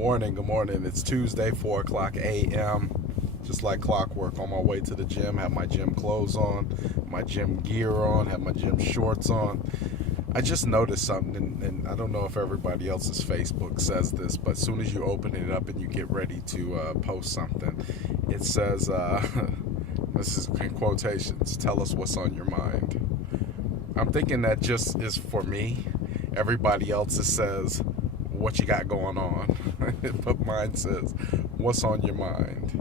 Good morning. It's Tuesday, 4 o'clock a.m. Just like clockwork, on my way to the gym, have my gym clothes on, my gym gear on, have my gym shorts on. I just noticed something, and I don't know if everybody else's Facebook says this, but as soon as you open it up and you get ready to post something, it says, this is in quotations, tell us what's on your mind. I'm thinking that just is for me. Everybody else's says, what you got going on? But mine says, what's on your mind?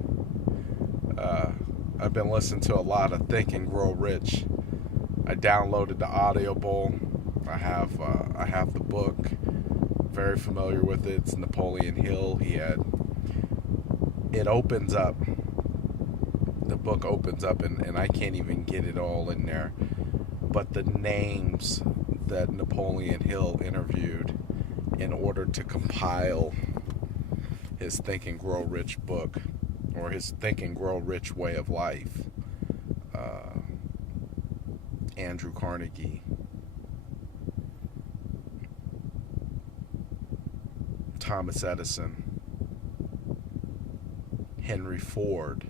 I've been listening to a lot of Think and Grow Rich. I downloaded the Audible. I have the book. Very familiar with it. It's Napoleon Hill. It opens up. The book opens up, and I can't even get it all in there. But the names that Napoleon Hill interviewed in order to compile his Think and Grow Rich book, or his Think and Grow Rich way of life. Andrew Carnegie, Thomas Edison, Henry Ford,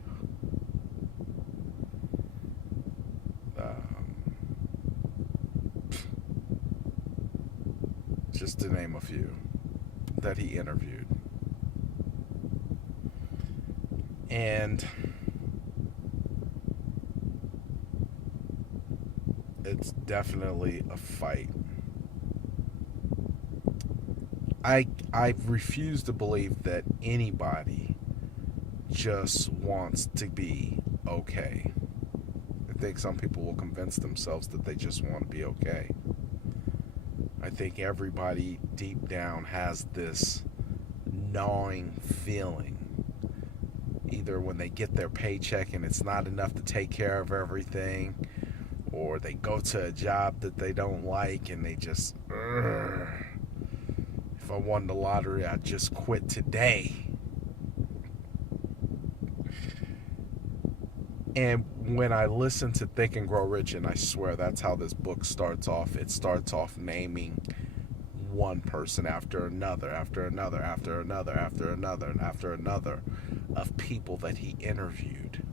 just to name a few that he interviewed. And it's definitely a fight. I refuse to believe that anybody just wants to be okay. I think some people will convince themselves that they just want to be okay. I think everybody deep down has this gnawing feeling, either when they get their paycheck and it's not enough to take care of everything, or they go to a job that they don't like and they just, if I won the lottery, I'd just quit today. And when I listen to Think and Grow Rich, and I swear that's how this book starts off, it starts off naming one person after another, after another, after another, after another, and after another of people that he interviewed.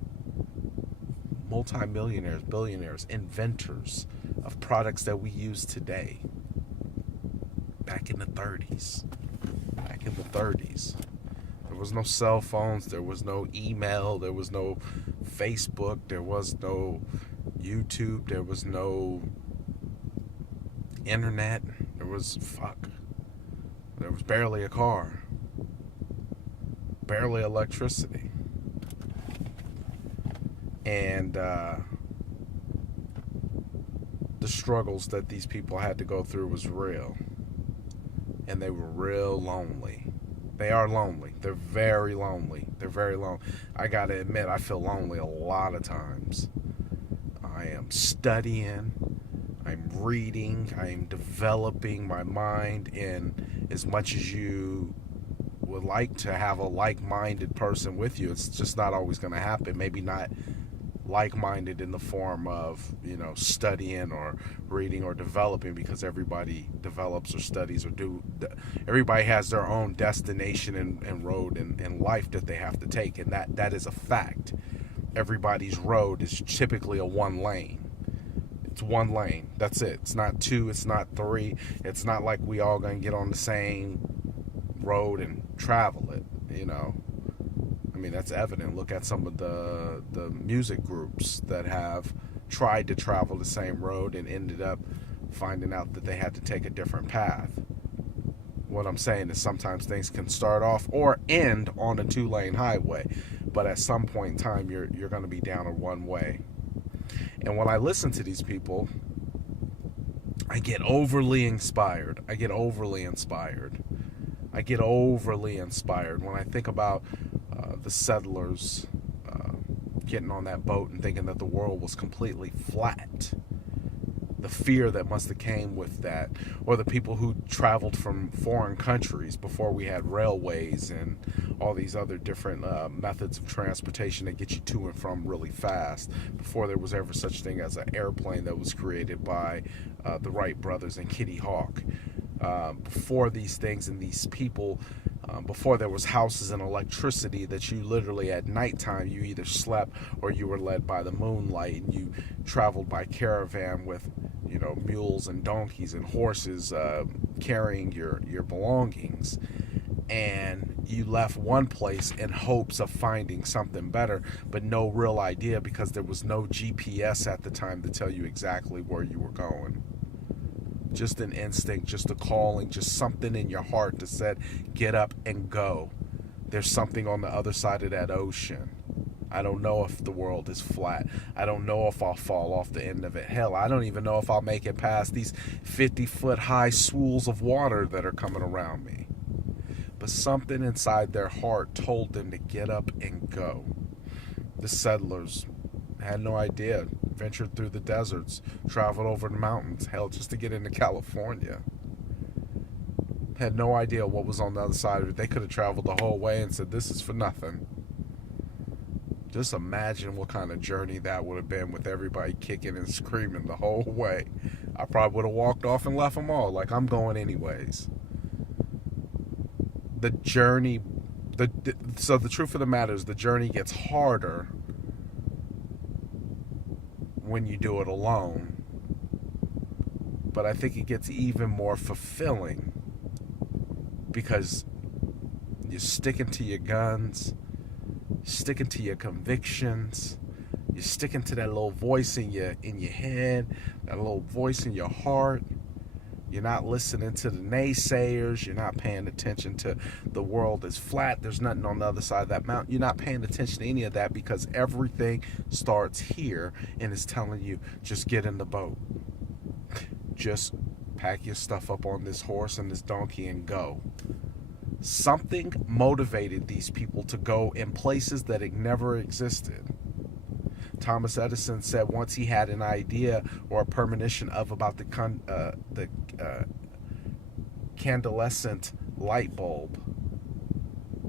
Multimillionaires, billionaires, inventors of products that we use today. Back in the 30s. There was no cell phones, there was no email, there was no Facebook, there was no YouTube, there was no internet, there was barely a car, barely electricity. And the struggles that these people had to go through was real. And they were real lonely. They are lonely. They're very lonely. I gotta admit, I feel lonely a lot of times. I am studying, I'm reading, I'm developing my mind, and as much as you would like to have a like-minded person with you, it's just not always going to happen. Maybe not like-minded in the form of, studying or reading or developing, because everybody develops or studies or everybody has their own destination and road and life that they have to take, and that is a fact. Everybody's road is typically a one lane. It's one lane. That's it. It's not two, it's not three. It's not like we all gonna get on the same road and travel it, I mean, that's evident. Look at some of the music groups that have tried to travel the same road and ended up finding out that they had to take a different path. What I'm saying is sometimes things can start off or end on a 2-lane highway, but at some point in time, you're going to be down a one way. And when I listen to these people, I get overly inspired. I get overly inspired when I think about the settlers getting on that boat and thinking that the world was completely flat. The fear that must have came with that. Or the people who traveled from foreign countries before we had railways and all these other different methods of transportation that get you to and from really fast, before there was ever such thing as an airplane that was created by the Wright brothers and Kitty Hawk. Before these things and these people Before there was houses and electricity, that you literally at nighttime you either slept or you were led by the moonlight, and you traveled by caravan with, mules and donkeys and horses, carrying your belongings, and you left one place in hopes of finding something better, but no real idea, because there was no GPS at the time to tell you exactly where you were going. Just an instinct, just a calling, just something in your heart that said, get up and go. There's something on the other side of that ocean. I don't know if the world is flat. I don't know if I'll fall off the end of it. Hell, I don't even know if I'll make it past these 50-foot high swools of water that are coming around me. But something inside their heart told them to get up and go. The settlers had no idea, ventured through the deserts, traveled over the mountains, hell, just to get into California. Had no idea what was on the other side of it. They could have traveled the whole way and said, this is for nothing. Just imagine what kind of journey that would have been, with everybody kicking and screaming the whole way. I probably would have walked off and left them all, like, I'm going anyways. The journey, so the truth of the matter is, the journey gets harder when you do it alone, but I think it gets even more fulfilling because you're sticking to your guns, sticking to your convictions, you're sticking to that little voice in your head, that little voice in your heart. You're not listening to the naysayers. You're not paying attention to the world is flat, there's nothing on the other side of that mountain. You're not paying attention to any of that, because everything starts here and is telling you, just get in the boat. Just pack your stuff up on this horse and this donkey and go. Something motivated these people to go in places that it never existed. Thomas Edison said once he had an idea or a premonition about the candescent light bulb,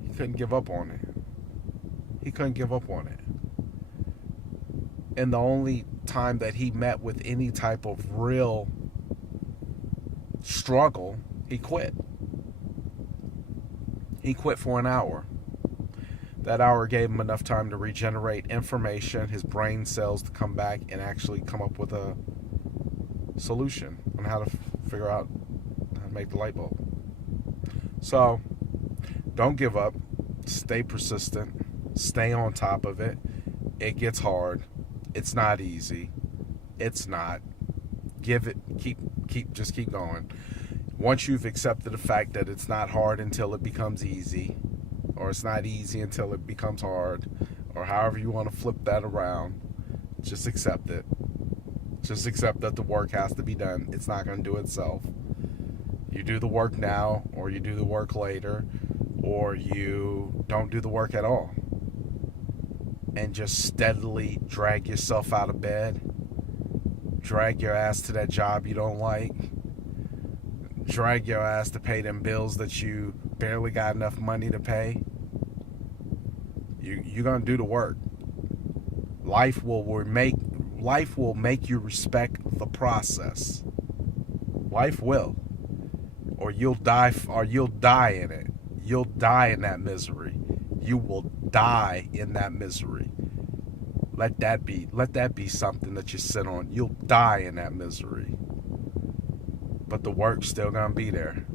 he couldn't give up on it. He couldn't give up on it. And the only time that he met with any type of real struggle, he quit. He quit for an hour. That hour gave him enough time to regenerate information, his brain cells to come back and actually come up with a solution on how to figure out how to make the light bulb. So, don't give up. Stay persistent. Stay on top of it. It gets hard. It's not easy. It's not. Give it. Just keep going. Once you've accepted the fact that it's not hard until it becomes easy, or it's not easy until it becomes hard, or however you want to flip that around, just accept it. Just accept that the work has to be done. It's not going to do itself. You do the work now, or you do the work later, or you don't do the work at all. And just steadily drag yourself out of bed. Drag your ass to that job you don't like. Drag your ass to pay them bills that you barely got enough money to pay. You're gonna do the work. Life will make you respect the process. Life will, or you'll die in it. You'll die in that misery. You will die in that misery. Let that be something that you sit on. You'll die in that misery. But the work's still gonna be there.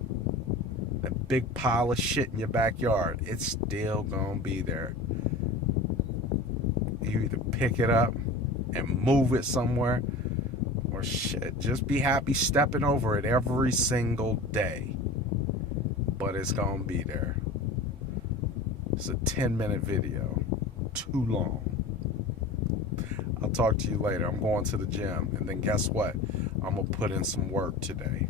That big pile of shit in your backyard, it's still gonna be there. You either pick it up and move it somewhere, or shit, just be happy stepping over it every single day. But it's gonna be there. It's a 10-minute video. Too long. I'll talk to you later. I'm going to the gym, and then guess what? I'm gonna put in some work today.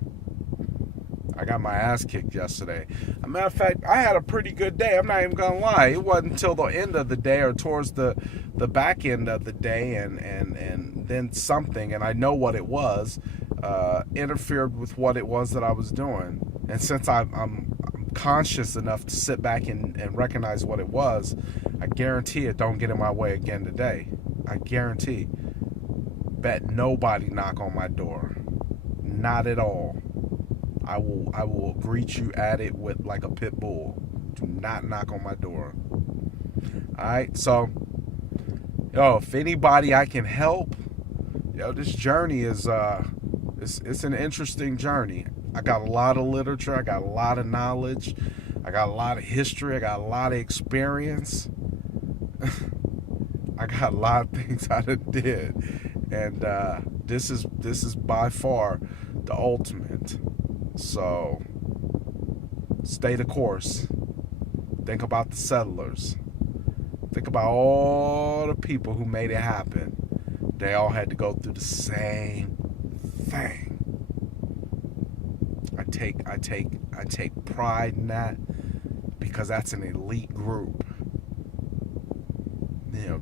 I got my ass kicked yesterday. As a matter of fact, I had a pretty good day. I'm not even gonna lie. It wasn't until the end of the day, or towards the back end of the day, and then something, and I know what it was, interfered with what it was that I was doing. And since I'm conscious enough to sit back and recognize what it was, I guarantee it don't get in my way again today. I guarantee. Bet nobody knock on my door. Not at all. I will greet you at it with like a pit bull. Do not knock on my door. Alright, so, if anybody I can help, this journey is, it's an interesting journey. I got a lot of literature, I got a lot of knowledge, I got a lot of history, I got a lot of experience. I got a lot of things I done did. And this is by far the ultimate. So stay the course. Think about the settlers. Think about all the people who made it happen. They all had to go through the same thing. I take pride in that because that's an elite group.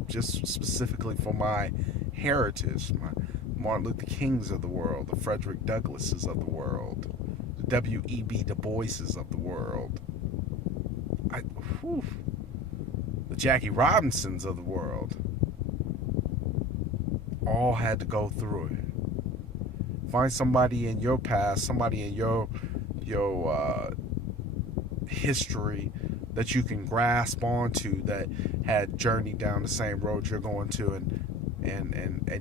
Just specifically for my heritage, my Martin Luther Kings of the world, the Frederick Douglasses of the world, the W.E.B. Du Boises of the world, the Jackie Robinsons of the world, all had to go through it. Find somebody in your past, somebody in your history that you can grasp onto that had journeyed down the same road you're going to, and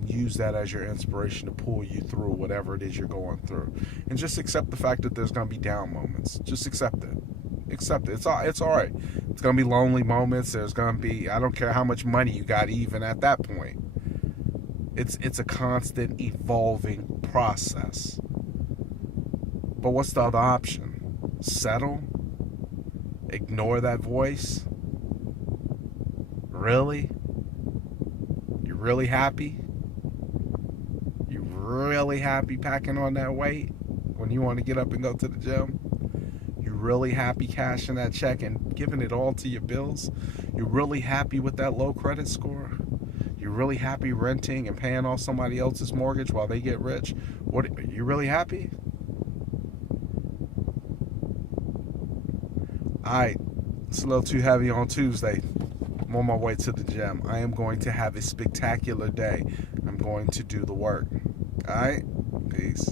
use that as your inspiration to pull you through whatever it is you're going through. And just accept the fact that there's going to be down moments. Just accept it. Accept it. It's all right. It's going to be lonely moments. There's going to be, I don't care how much money you got even at that point. It's a constant evolving process. But what's the other option? Settle? Ignore that voice? Really? You really happy? You really happy packing on that weight when you want to get up and go to the gym? You really happy cashing that check and giving it all to your bills? You really happy with that low credit score? You really happy renting and paying off somebody else's mortgage while they get rich? What? You really happy? Alright, it's a little too heavy on Tuesday. I'm on my way to the gym. I am going to have a spectacular day. I'm going to do the work. Alright? Peace.